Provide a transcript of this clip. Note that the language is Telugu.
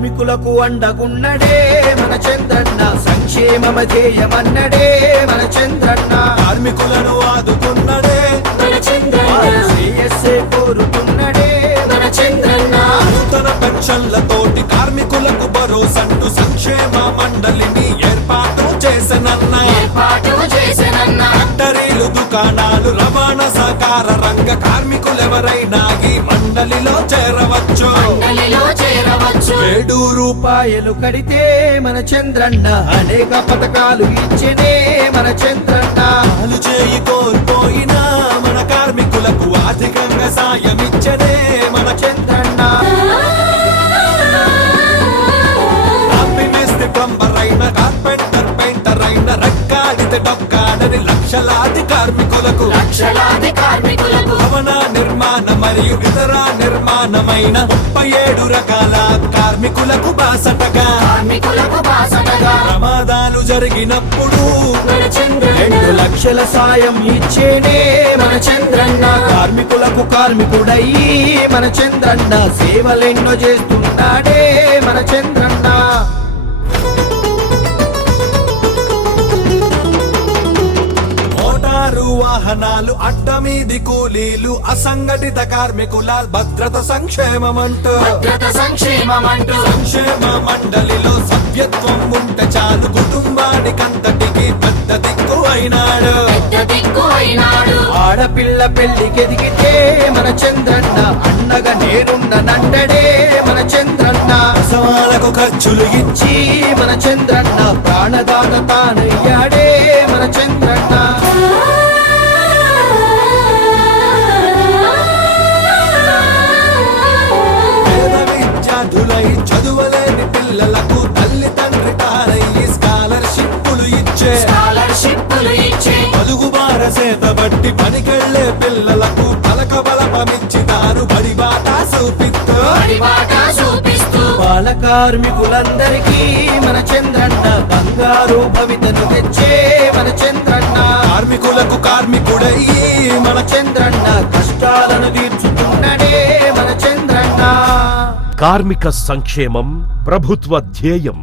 కార్మికులకు అండగున్నడే మన చంద్రన్న, సంక్షేమమ ధ్యేయమన్నడే మన చంద్రన్న, కార్మికులను ఆదుకున్నడే మన చంద్రన్న, శ్రేయస్సే కోరుతున్నడే మన చంద్రన్న, నూతన పెన్షన్లతోటి కార్మికులకు భరోసంటూ సంక్షేమ మండలిని ఏర్పాటు చేసనన్న. ఫ్యాక్టరీలు, దుకాణాలు, రవాణా సహకార రంగ కార్మికులెవరైనా ఈ మండలిలో చేరవచ్చు. 7 రూపాయలు కడితే మన చంద్రన్న అనేక పథకాలు ఇచ్చినే మన చంద్రన్న. పాలు చేయి కోల్పోయిన మన కార్మికులకు ఆర్థికంగా సాయం ఇచ్చనే మన చంద్రన్న. మేస్త్రి, ప్లంబర్ అయిన, కార్పెంటర్, పెయింటర్ అయిన, రెక్కాడితే డొక్కాడని లక్షలాది కార్మికులకు భవన నిర్మాణ మరియు ఇతర నిర్మాణమైన 37 రకాల కార్మికులకు బాసటగా ప్రమాదాలు జరిగినప్పుడు 2 లక్షల సాయం ఇచ్చేనే మన చంద్రన్న. కార్మికులకు కార్మికుడయ్యి మన చంద్రన్న సేవలెన్నో చేస్తున్నాడే మన చంద్రన్న. మోటారు వాహనాలు, అడ్డమీది కూలీలు, అసంఘటిత కార్మికుల భద్రత సంక్షేమమంటూ సంక్షేమ మండలిలో సభ్యత్వం ఉంటే చాలు కుటుంబానికంతటికి పెద్ద దిక్కు అయినాడు. ఆడపిల్ల పెళ్లికెదిగితే మన చంద్రన్న అన్నగా నేరున్న నండడే మన చంద్రన్న. ప్రసవాలకు ఖర్చులు ఇచ్చి మన చంద్రన్న ప్రాణదాత తానయ్యాడే మన చంద్రన్న. పేద విద్యార్థులై చదువలేని పిల్లలకు తల్లి తండ్రి తారయ్యి స్కాలర్షిప్పులు ఇచ్చే పలుగు బారసేత బట్టి పనికెళ్లే పిల్లలకు పలక బలపమిచ్చినారు బడిబాట చూపిస్తూ. బాల కార్మికులందరికీ మన చంద్రన్న బంగారు భవితను తెచ్చే మన చంద్రన్న. కార్మికులకు కార్మికుడయ్యి మన చంద్రన్న కష్టాలను తీర్చుతున్నడే మన చంద్రన్న. కార్మిక సంక్షేమం ప్రభుత్వ ధ్యేయం.